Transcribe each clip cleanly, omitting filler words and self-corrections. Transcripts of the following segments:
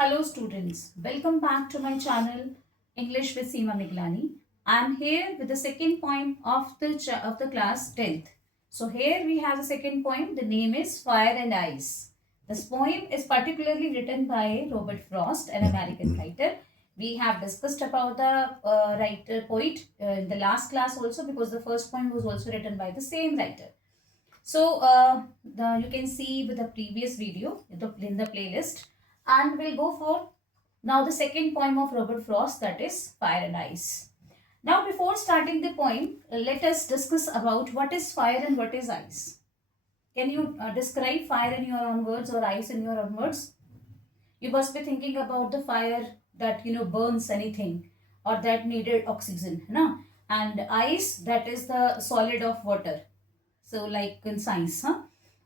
Hello students, welcome back to my channel English with Seema Miglani. I am here with the second poem of the class 10th. So here we have the second poem. The name is Fire and Ice. This poem is particularly written by Robert Frost, an American writer. We have discussed about the poet in the last class also, because the first poem was also written by the same writer. So you can see with the previous video in the playlist, and we'll go for now the second poem of Robert Frost, that is Fire and Ice. Now before starting the poem, let us discuss about what is fire and what is ice. Can you describe fire in your own words or ice in your own words? You must be thinking about the fire that burns anything or that needed oxygen, no? And ice, that is the solid of water. So like in science, huh?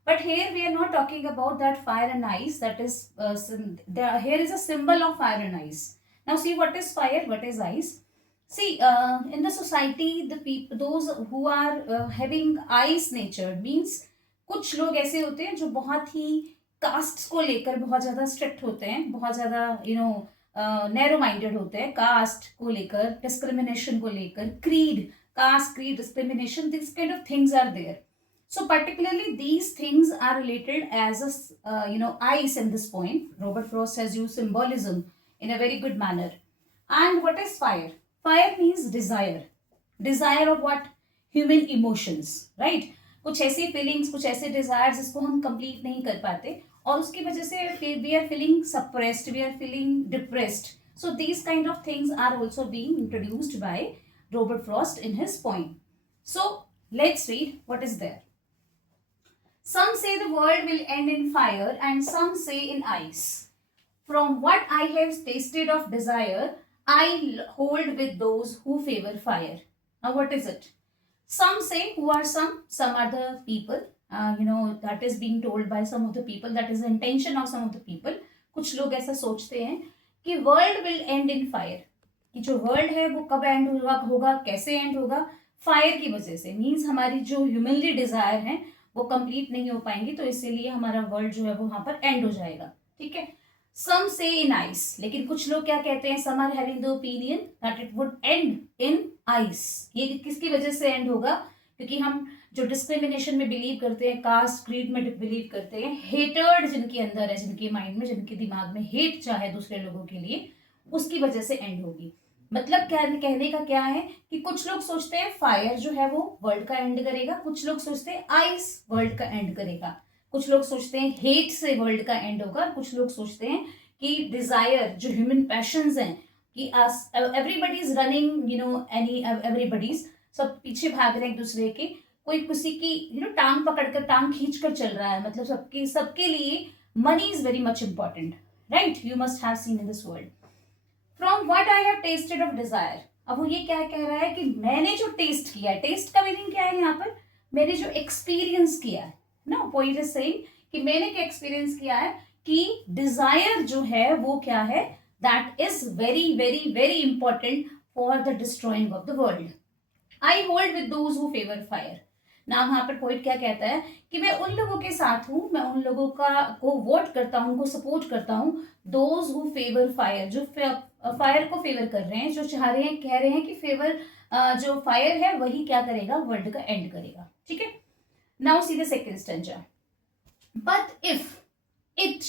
But here we are not talking about that fire and ice. That is, here is a symbol of fire and ice. Now see, what is fire, what is ice? See, in the society, the people, those who are having ice nature, means कुछ लोग ऐसे होते हैं जो बहुत ही cast को लेकर बहुत ज़्यादा स्ट्रिक्ट होते हैं, बहुत ज़्यादा नैरो माइंडेड होते हैं, कास्ट को लेकर, डिस्क्रिमिनेशन को लेकर, creed, caste, creed, discrimination, these kind of things are there. So particularly these things are related as ice in this poem. Robert Frost has used symbolism in a very good manner. And what is fire? Fire means desire. Desire of what? Human emotions, right? कुछ ऐसी feelings, कुछ ऐसे desires जिसको हम complete नहीं कर पाते और उसकी वजह से we are feeling suppressed, we are feeling depressed. So these kind of things are also being introduced by Robert Frost in his poem. So let's read what is there. Some say the world will end in fire and some say in ice. From what I have tasted of desire, I hold with those who favor fire. Now what is it? Some say, who are some? Some are the people, that is being told by some of the people, that is the intention of some of the people. कुछ लोग ऐसा सोचते हैं कि world will end in fire. कि जो world है वो कब एंड होगा, कैसे एंड होगा? फायर की वजह से. मीन्स हमारी जो ह्यूमनली डिजायर है वो कंप्लीट नहीं हो पाएंगी, तो इसीलिए हमारा वर्ल्ड जो है वो वहां पर एंड हो जाएगा. ठीक है. सम से इन आइस, लेकिन कुछ लोग क्या कहते हैं? Some are having the opinion that it would end in ice. ये किसकी वजह से एंड होगा? क्योंकि हम जो डिस्क्रिमिनेशन में बिलीव करते हैं, कास्ट क्रीड में बिलीव करते हैं, हेटर्ड जिनके अंदर है, जिनके माइंड में, जिनके दिमाग में हेट चाहे दूसरे लोगों के लिए, उसकी वजह से एंड होगी. मतलब क्या कहने का क्या है कि कुछ लोग सोचते हैं फायर जो है वो वर्ल्ड का एंड करेगा, कुछ लोग सोचते हैं आइस वर्ल्ड का एंड करेगा, कुछ लोग सोचते हैं हेट से वर्ल्ड का एंड होगा, कुछ लोग सोचते हैं कि डिजायर जो ह्यूमन पैशंस हैं कि एवरीबडी इज रनिंग, एवरीबडीज सब पीछे भाग रहे हैं एक दूसरे के, कोई किसी की टांग पकड़कर, टांग खींच कर चल रहा है. मतलब सबके लिए money is very much important, right? You must have seen in this world. From what I have tasted of desire. अब वो ये क्या कह रहा है कि मैंने जो टेस्ट किया है, टेस्ट का मीनिंग क्या है यहाँ पर? मैंने जो एक्सपीरियंस किया है ना, पोएट इज सेइंग कि मैंने क्या एक्सपीरियंस किया है कि डिजायर जो है वो क्या है, that is very very very important for the destroying of the world. I hold with those who favour fire. ना वहां पर पोइट क्या कहता है कि मैं उन लोगों के साथ हूं, मैं उन लोगों को वोट करता हूं, उनको सपोर्ट करता हूं. दोज हु फेवर फायर, जो फायर को फेवर कर रहे हैं, जो चाह रहे हैं, कह रहे हैं कि फेवर जो फायर है वही क्या करेगा, वर्ल्ड का एंड करेगा. ठीक है. Now see the second stanza. But if it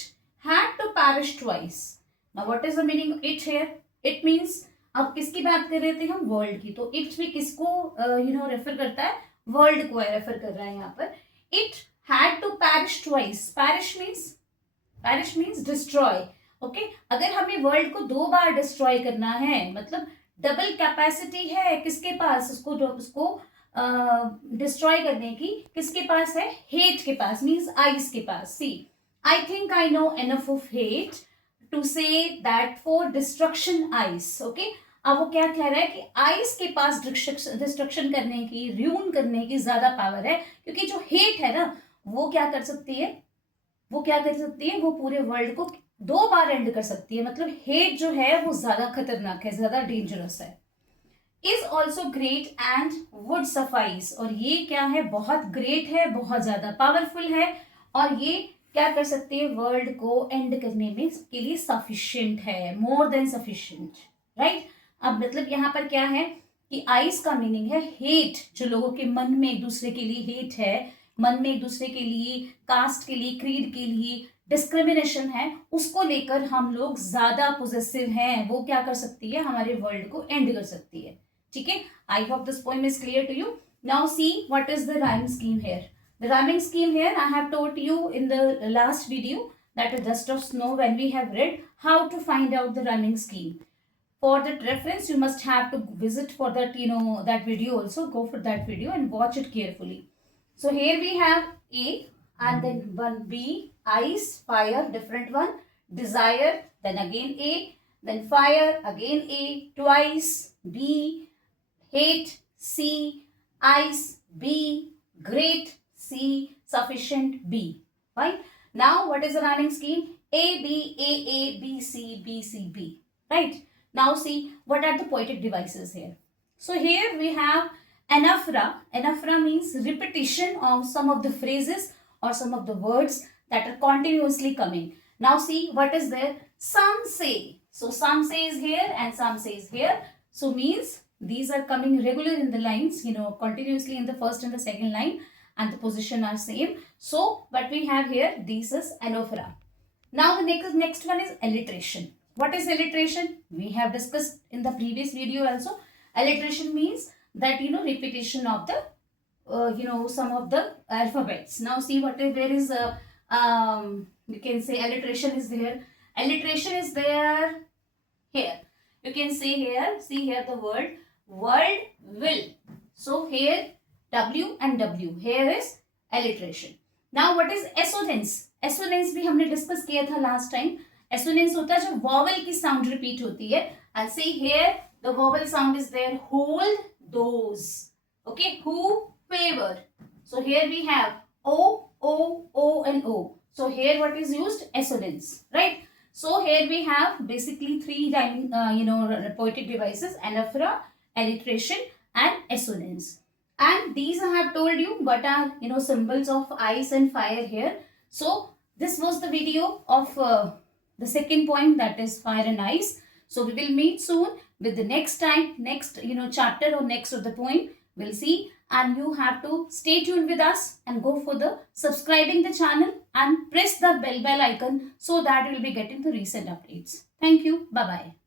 had to perish twice. Now what is the meaning it here? It means, अब किसकी बात कर रहे थे हम? वर्ल्ड की. तो इट भी किसको रेफर करता है? वर्ल्ड को रेफर कर रहा है यहाँ पर. It had to perish twice. Perish means destroy. Okay. अगर हमें वर्ल्ड को 2 बार डिस्ट्रॉय करना है, मतलब डबल कैपेसिटी है किसके पास उसको डिस्ट्रॉय करने की, किसके पास है? हेट के पास, मीन्स आइस के पास. See, I think I know enough of hate to say that for destruction ice. Okay. अब वो क्या कह रहा है कि आइस के पास डिस्ट्रक्शन करने की, र्यून करने की ज्यादा पावर है, क्योंकि जो हेट है ना वो क्या कर सकती है, वो पूरे वर्ल्ड को 2 बार एंड कर सकती है. मतलब हेट जो है वो ज्यादा खतरनाक है, ज्यादा डेंजरस है. Is also great and would suffice. और ये क्या है? बहुत ग्रेट है, बहुत ज्यादा पावरफुल है, और ये क्या कर सकती है, वर्ड को एंड करने में के लिए सफिशिएंट है, मोर देन सफिशिएंट, राइट। अब मतलब यहाँ पर क्या है कि आइस का मीनिंग है हेट, जो लोगों के मन में एक दूसरे के लिए हेट है, मन में एक दूसरे के लिए, कास्ट के लिए, क्रीड के लिए डिस्क्रिमिनेशन है, उसको लेकर हम लोग ज्यादा पोजेसिव हैं, वो क्या कर सकती है, हमारे वर्ल्ड को एंड कर सकती है, ठीक है। I hope this poem is clear to you. Now see what is the rhyme scheme here. The rhyming scheme here I have told you in the last video, that is Dust of Snow, when we have read how to find out the rhyming scheme. For that reference you must have to visit for that, that video also, go for that video and watch it carefully. So here we have A, and then one B, ice, fire, different one, desire, then again A, then fire, again A, twice, B, hate, C, ice, B, great, C, sufficient, B. Right? Now, what is the rhyming scheme? A, B, A, B, C, B, C, B. Right? Now, see, what are the poetic devices here? So, here we have anaphora. Anaphora means repetition of some of the phrases or some of the words that are continuously coming. Now, see, what is there? Some say. So, some say is here and some say is here. So, means these are coming regular in the lines, continuously in the first and the second line, and the position are same. So what we have here, this is anaphora. Now the next one is alliteration. What is alliteration? We have discussed in the previous video also. Alliteration means that repetition of the some of the alphabets. Now see where is you can say alliteration is there. Alliteration is there here. You can say here, see here the word will. So here W and W. Here is alliteration. Now what is assonance? Assonance भी हमने discuss किया था last time. Assonance होता है जब vowel की sound repeat होती है. And see here the vowel sound is there. Hold those. Okay. Who, favor. So here we have O, O, O and O. So here what is used? Assonance. Right. So here we have basically three poetic devices: anaphora, alliteration and assonance. And these I have told you what are symbols of ice and fire here. So this was the video of the second point, that is fire and ice. So we will meet soon with the next chapter or next of the poem. We'll see, and you have to stay tuned with us and go for the subscribing the channel and press the bell icon so that you will be getting the recent updates. Thank you. Bye bye.